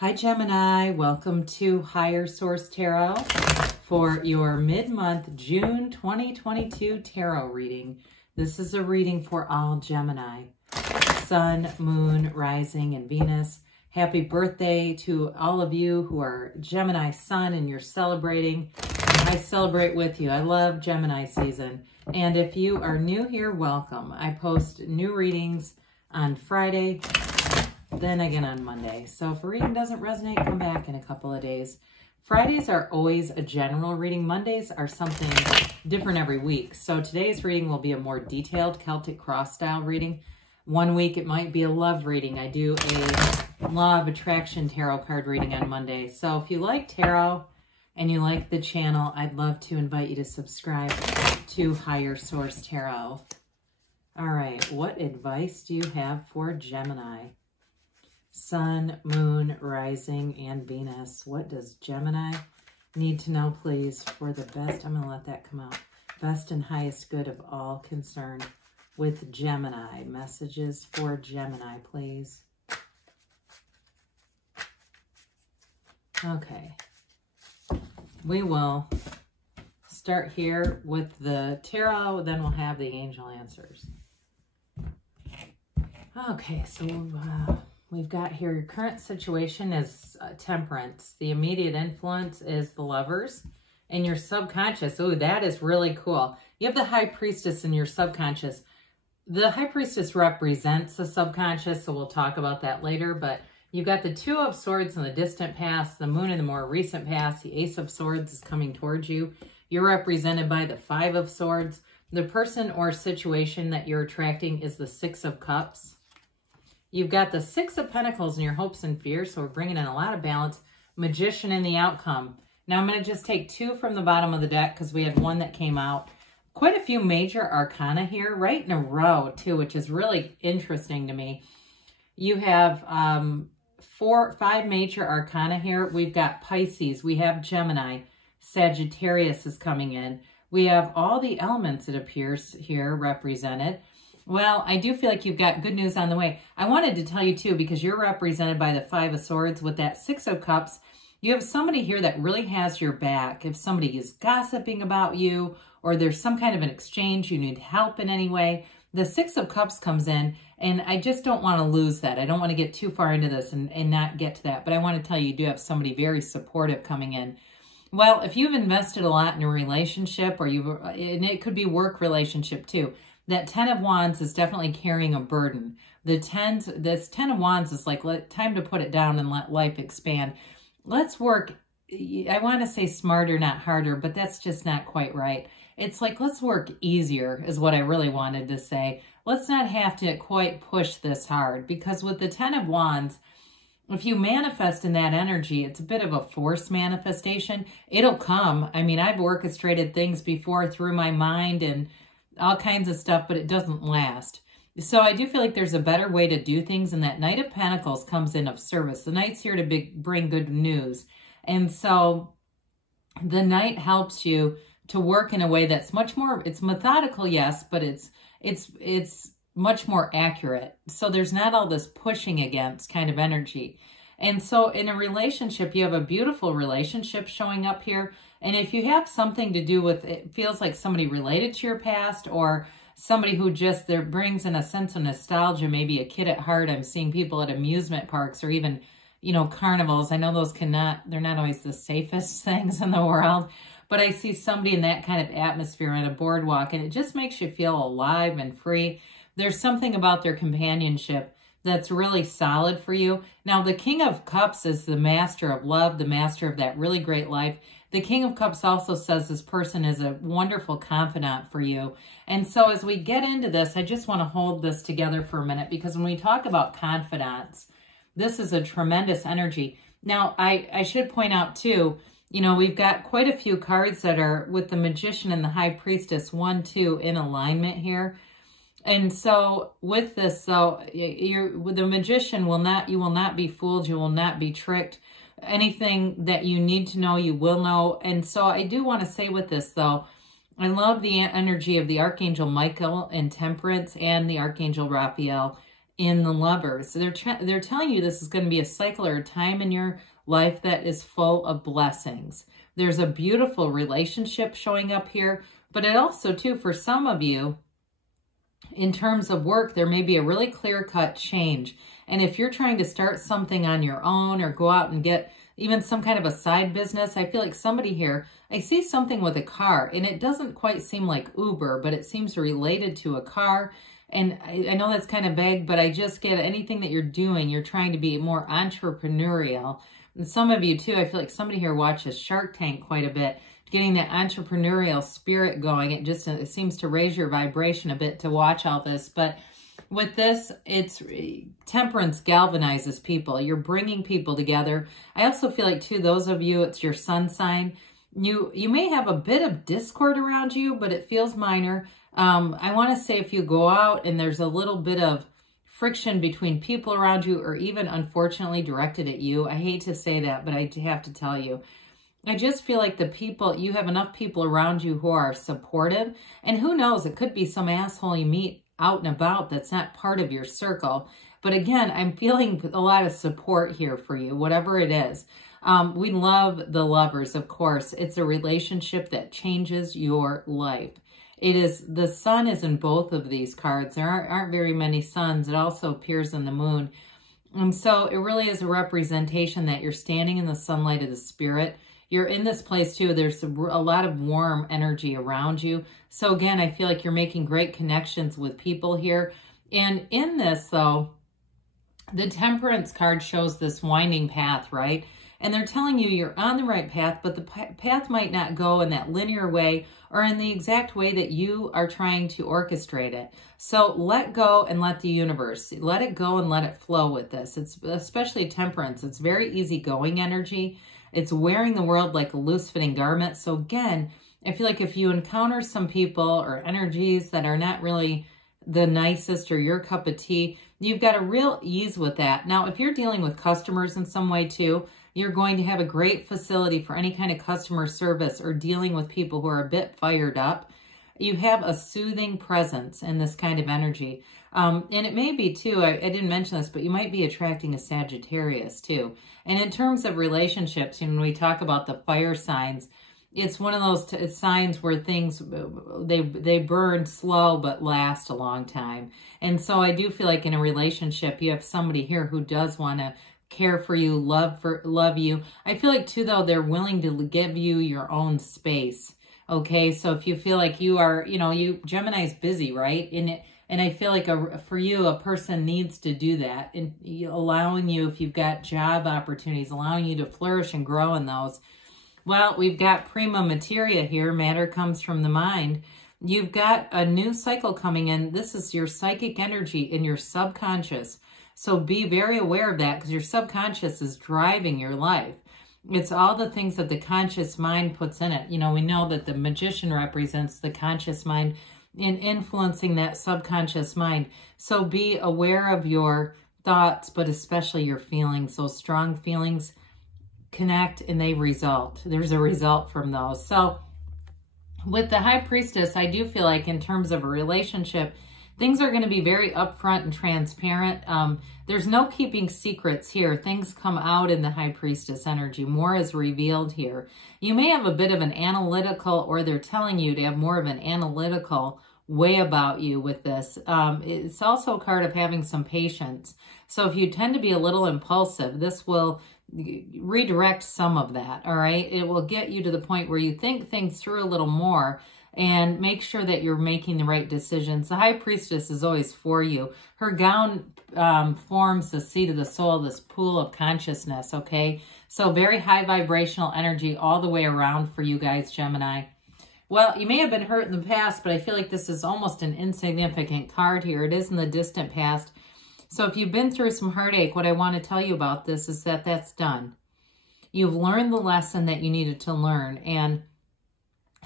Hi Gemini, welcome to Higher Source Tarot for your mid-month June 2022 tarot reading. This is a reading for all Gemini, Sun, Moon, Rising, and Venus. Happy birthday to all of you who are Gemini Sun and you're celebrating. I celebrate with you. I love Gemini season. And if you are new here, welcome. I post new readings on Friday, then again on Monday. So if a reading doesn't resonate, come back in a couple of days. Fridays are always a general reading. Mondays are something different every week. So today's reading will be a more detailed Celtic cross style reading. One week it might be a love reading. I do a law of attraction tarot card reading on Monday. So if you like tarot and you like the channel, I'd love to invite you to subscribe to Higher Source Tarot. All right, what advice do you have for Gemini? Sun, Moon, Rising, and Venus. What does Gemini need to know, please, for the best? I'm going to let that come out. Best and highest good of all concerned with Gemini. Messages for Gemini, please. Okay. We will start here with the tarot, then we'll have the angel answers. Okay, so we've got here, your current situation is temperance. The immediate influence is the lovers and your subconscious. Oh, that is really cool. You have the high priestess in your subconscious. The high priestess represents the subconscious, so we'll talk about that later. But you've got the Two of Swords in the distant past, the Moon in the more recent past. The Ace of Swords is coming towards you. You're represented by the Five of Swords. The person or situation that you're attracting is the Six of Cups. You've got the Six of Pentacles in your hopes and fears, so we're bringing in a lot of balance. Magician in the outcome. Now I'm going to just take two from the bottom of the deck because we had one that came out. Quite a few major arcana here, right in a row too, which is really interesting to me. You have 5 major arcana here. We've got Pisces, we have Gemini, Sagittarius is coming in. We have all the elements, it appears, here represented. Well, I do feel like you've got good news on the way. I wanted to tell you too, because you're represented by the Five of Swords with that Six of Cups. You have somebody here that really has your back. If somebody is gossiping about you or there's some kind of an exchange, you need help in any way, the Six of Cups comes in, and I just don't want to lose that. I don't want to get too far into this and not get to that, but I want to tell you, you do have somebody very supportive coming in. Well, if you've invested a lot in a relationship, and it could be work relationship too, that Ten of Wands is definitely carrying a burden. This Ten of Wands is like, time to put it down and let life expand. Let's work, I want to say smarter, not harder, but that's just not quite right. It's like, let's work easier is what I really wanted to say. Let's not have to quite push this hard, because with the Ten of Wands, if you manifest in that energy, it's a bit of a forced manifestation. It'll come. I mean, I've orchestrated things before through my mind and all kinds of stuff, but it doesn't last. So I do feel like there's a better way to do things, and that Knight of Pentacles comes in of service. The Knight's here to bring good news. And so the Knight helps you to work in a way that's much more, it's methodical, yes, but it's much more accurate. So there's not all this pushing against kind of energy. And so in a relationship, you have a beautiful relationship showing up here. And if you have something to do with, it feels like somebody related to your past, or somebody who just, there brings in a sense of nostalgia, maybe a kid at heart. I'm seeing people at amusement parks or even, you know, carnivals. I know those they're not always the safest things in the world, but I see somebody in that kind of atmosphere on a boardwalk, and it just makes you feel alive and free. There's something about their companionship that's really solid for you. Now, the King of Cups is the master of love, the master of that really great life. The King of Cups also says this person is a wonderful confidant for you. And so as we get into this, I just want to hold this together for a minute, because when we talk about confidants, this is a tremendous energy. Now, I should point out too, you know, we've got quite a few cards that are with the Magician and the High Priestess, 1, 2 in alignment here. And so with this, so with the Magician you will not be fooled. You will not be tricked. Anything that you need to know, you will know. And so I do want to say with this though, I love the energy of the Archangel Michael in Temperance and the Archangel Raphael in the Lovers. So they're telling you this is going to be a cycle or a time in your life that is full of blessings. There's a beautiful relationship showing up here, but it also, too, for some of you, in terms of work, there may be a really clear-cut change. And if you're trying to start something on your own or go out and get even some kind of a side business, I feel like somebody here, I see something with a car, and it doesn't quite seem like Uber, but it seems related to a car. And I know that's kind of vague, but I just get anything that you're doing, you're trying to be more entrepreneurial. And some of you, too, I feel like somebody here watches Shark Tank quite a bit, getting that entrepreneurial spirit going. It seems to raise your vibration a bit to watch all this. But with this, it's Temperance galvanizes people. You're bringing people together. I also feel like, too, those of you, it's your sun sign. You may have a bit of discord around you, but it feels minor. I want to say if you go out and there's a little bit of friction between people around you, or even unfortunately directed at you, I hate to say that, but I have to tell you, I just feel like you have enough people around you who are supportive, and who knows, it could be some asshole you meet out and about that's not part of your circle. But again, I'm feeling a lot of support here for you, whatever it is. We love the Lovers, of course. It's a relationship that changes your life. The sun is in both of these cards. There aren't very many suns. It also appears in the moon. And so it really is a representation that you're standing in the sunlight of the spirit. You're in this place too. There's a lot of warm energy around you. So again, I feel like you're making great connections with people here. And in this though, the Temperance card shows this winding path, right? And they're telling you you're on the right path, but the path might not go in that linear way or in the exact way that you are trying to orchestrate it. So let go and let the universe, let it go and let it flow with this. It's especially Temperance. It's very easygoing energy. It's wearing the world like a loose-fitting garment. So again, I feel like if you encounter some people or energies that are not really the nicest or your cup of tea, you've got a real ease with that. Now, if you're dealing with customers in some way too, you're going to have a great facility for any kind of customer service or dealing with people who are a bit fired up. You have a soothing presence in this kind of energy. And it may be too, I didn't mention this, but you might be attracting a Sagittarius too. And in terms of relationships, when we talk about the fire signs, it's one of those signs where things, they burn slow but last a long time. And so I do feel like in a relationship, you have somebody here who does want to care for you, love you. I feel like too, though, they're willing to give you your own space. Okay, so if you feel like you are, Gemini's busy, right? And I feel like for you, a person needs to do that, and allowing you, if you've got job opportunities, allowing you to flourish and grow in those. Well, we've got prima materia here. Matter comes from the mind. You've got a new cycle coming in. This is your psychic energy in your subconscious. So be very aware of that, because your subconscious is driving your life. It's all the things that the conscious mind puts in it. We know that the magician represents the conscious mind in influencing that subconscious mind. So be aware of your thoughts, but especially your feelings. Those strong feelings connect and they result. There's a result from those. So with the High Priestess, I do feel like in terms of a relationship, things are going to be very upfront and transparent. There's no keeping secrets here. Things come out in the High Priestess energy. More is revealed here. You may have a bit of an analytical, or they're telling you to have more of an analytical way about you with this. It's also a card of having some patience. So if you tend to be a little impulsive, this will redirect some of that, all right? It will get you to the point where you think things through a little more and make sure that you're making the right decisions. The High Priestess is always for you. Her gown forms the seat of the soul, this pool of consciousness, okay? So very high vibrational energy all the way around for you guys, Gemini. Well, you may have been hurt in the past, but I feel like this is almost an insignificant card here. It is in the distant past. So if you've been through some heartache, what I want to tell you about this is that that's done. You've learned the lesson that you needed to learn, and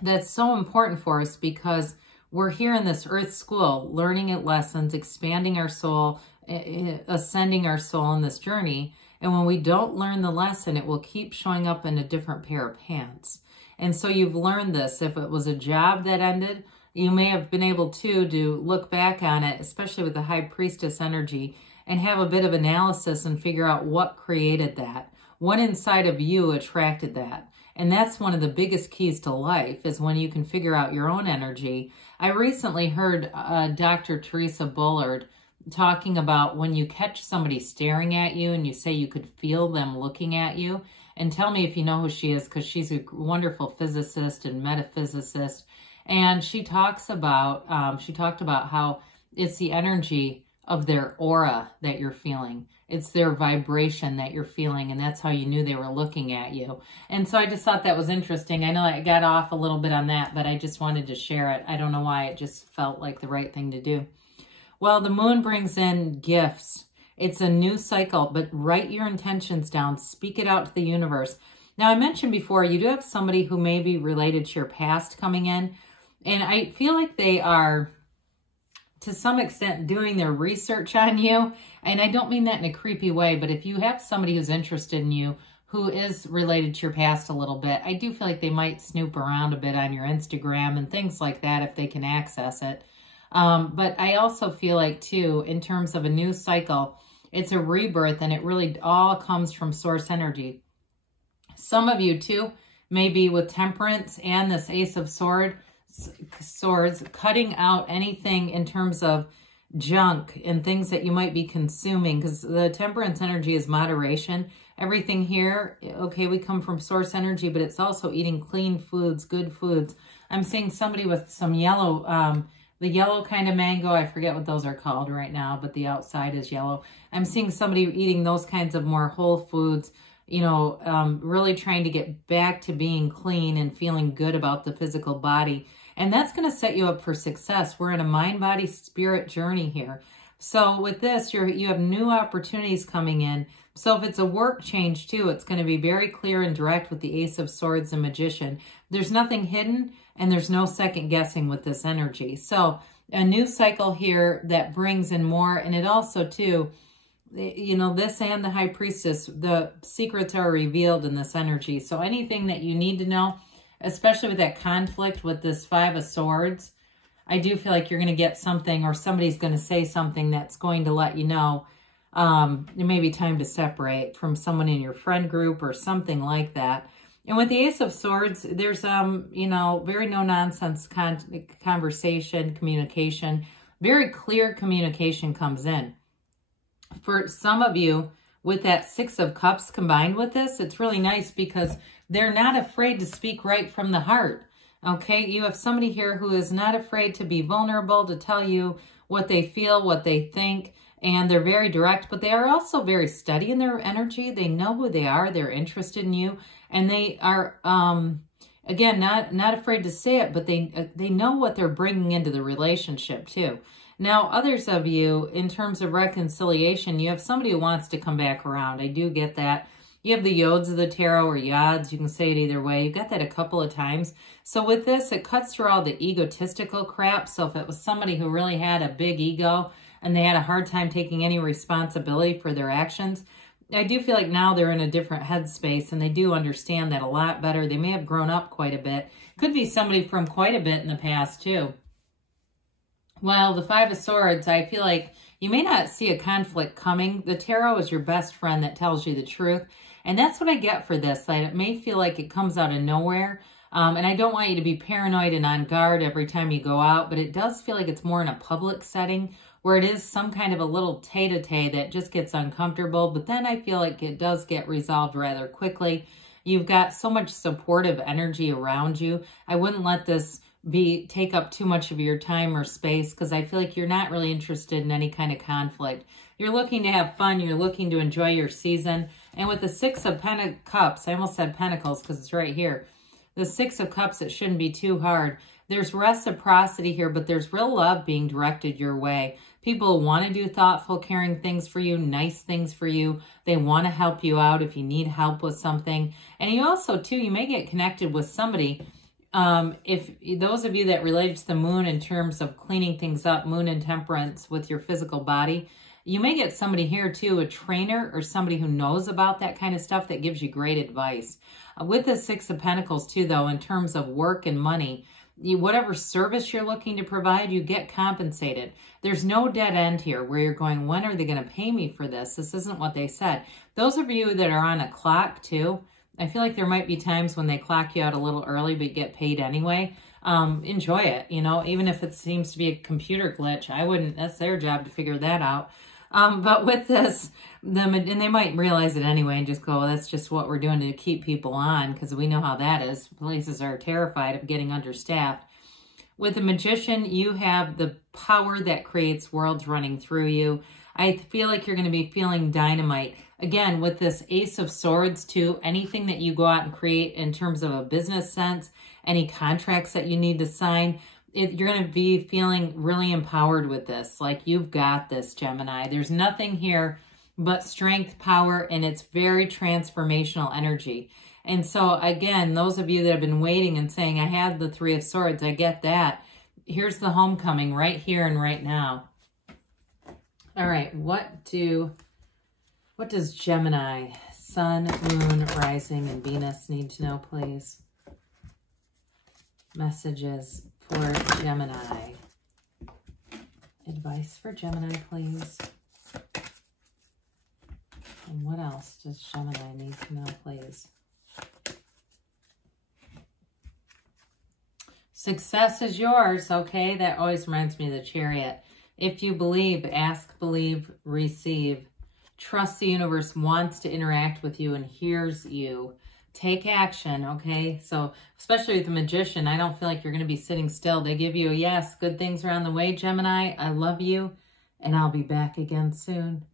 that's so important for us because we're here in this earth school, learning at lessons, expanding our soul, ascending our soul in this journey. And when we don't learn the lesson, it will keep showing up in a different pair of pants. And so you've learned this. If it was a job that ended, you may have been able to look back on it, especially with the High Priestess energy, and have a bit of analysis and figure out what created that. What inside of you attracted that? And that's one of the biggest keys to life, is when you can figure out your own energy. I recently heard Dr. Teresa Bullard talking about when you catch somebody staring at you and you say you could feel them looking at you. And tell me if you know who she is, because she's a wonderful physicist and metaphysicist. And she talked about how it's the energy of their aura that you're feeling. It's their vibration that you're feeling, and that's how you knew they were looking at you. And so I just thought that was interesting. I know I got off a little bit on that, but I just wanted to share it. I don't know why, it just felt like the right thing to do. Well, the moon brings in gifts. It's a new cycle, but write your intentions down. Speak it out to the universe. Now, I mentioned before, you do have somebody who may be related to your past coming in, and I feel like they are, to some extent, doing their research on you. And I don't mean that in a creepy way, but if you have somebody who's interested in you, who is related to your past a little bit, I do feel like they might snoop around a bit on your Instagram and things like that if they can access it. But I also feel like, too, in terms of a new cycle, it's a rebirth, and it really all comes from source energy. Some of you, too, may be with temperance and this Ace of Swords, cutting out anything in terms of junk and things that you might be consuming, because the temperance energy is moderation. Everything here, okay, we come from source energy, but it's also eating clean foods, good foods. I'm seeing somebody with some yellow, the yellow kind of mango. I forget what those are called right now, but the outside is yellow. I'm seeing somebody eating those kinds of more whole foods, you know, really trying to get back to being clean and feeling good about the physical body. And that's going to set you up for success. We're in a mind, body, spirit journey here. So with this, you have new opportunities coming in. So if it's a work change too, it's going to be very clear and direct with the Ace of Swords and Magician. There's nothing hidden, and there's no second guessing with this energy. So a new cycle here that brings in more. And it also too, you know, this and the High Priestess, the secrets are revealed in this energy. So anything that you need to know, especially with that conflict with this Five of Swords, I do feel like you're going to get something, or somebody's going to say something that's going to let you know it may be time to separate from someone in your friend group or something like that. And with the Ace of Swords, there's, you know, very no-nonsense conversation, communication. Very clear communication comes in. For some of you, with that Six of Cups combined with this, it's really nice because they're not afraid to speak right from the heart. Okay, you have somebody here who is not afraid to be vulnerable, to tell you what they feel, what they think, and they're very direct, but they are also very steady in their energy. They know who they are. They're interested in you, and they are, again, not afraid to say it, but they know what they're bringing into the relationship too. Now, others of you, in terms of reconciliation, you have somebody who wants to come back around. I do get that. You have the Yods of the Tarot, or Yods. You can say it either way. You've got that a couple of times. So with this, it cuts through all the egotistical crap. So if it was somebody who really had a big ego and they had a hard time taking any responsibility for their actions, I do feel like now they're in a different headspace, and they do understand that a lot better. They may have grown up quite a bit. Could be somebody from quite a bit in the past too. Well, the Five of Swords, I feel like you may not see a conflict coming. The tarot is your best friend that tells you the truth. And that's what I get for this. That it may feel like it comes out of nowhere. And I don't want you to be paranoid and on guard every time you go out, but it does feel like it's more in a public setting where it is some kind of a little tete-a-tete that just gets uncomfortable. But then I feel like it does get resolved rather quickly. You've got so much supportive energy around you. I wouldn't let this take up too much of your time or space, because I feel like you're not really interested in any kind of conflict. You're looking to have fun. You're looking to enjoy your season. And with the Six of Cups, I almost said Pentacles because it's right here. The Six of Cups, it shouldn't be too hard. There's reciprocity here, but there's real love being directed your way. People want to do thoughtful, caring things for you, nice things for you. They want to help you out if you need help with something. And you also, too, you may get connected with somebody. If those of you that related to the moon in terms of cleaning things up, moon and temperance with your physical body, you may get somebody here too, a trainer or somebody who knows about that kind of stuff that gives you great advice. With the Six of Pentacles too, though, in terms of work and money, whatever service you're looking to provide, you get compensated. There's no dead end here where you're going, when are they going to pay me for this? This isn't what they said. Those of you that are on a clock too, I feel like there might be times when they clock you out a little early, but you get paid anyway. Enjoy it, you know, even if it seems to be a computer glitch. I wouldn't, that's their job to figure that out. But with this, and they might realize it anyway and just go, well, that's just what we're doing to keep people on, because we know how that is. Places are terrified of getting understaffed. With the Magician, you have the power that creates worlds running through you. I feel like you're going to be feeling dynamite. Again, with this Ace of Swords too, anything that you go out and create in terms of a business sense, any contracts that you need to sign, you're going to be feeling really empowered with this. Like, you've got this, Gemini. There's nothing here but strength, power, and it's very transformational energy. And so, again, those of you that have been waiting and saying, I have the Three of Swords, I get that. Here's the homecoming right here and right now. All right, what does Gemini, Sun, Moon, Rising, and Venus need to know, please? Messages for Gemini. Advice for Gemini, please. And what else does Gemini need to know, please? Success is yours, okay? That always reminds me of the Chariot. If you believe, ask, believe, receive. Trust the universe wants to interact with you and hears you. Take action, okay? So, especially with the Magician, I don't feel like you're going to be sitting still. They give you a yes, good things are on the way, Gemini. I love you, and I'll be back again soon.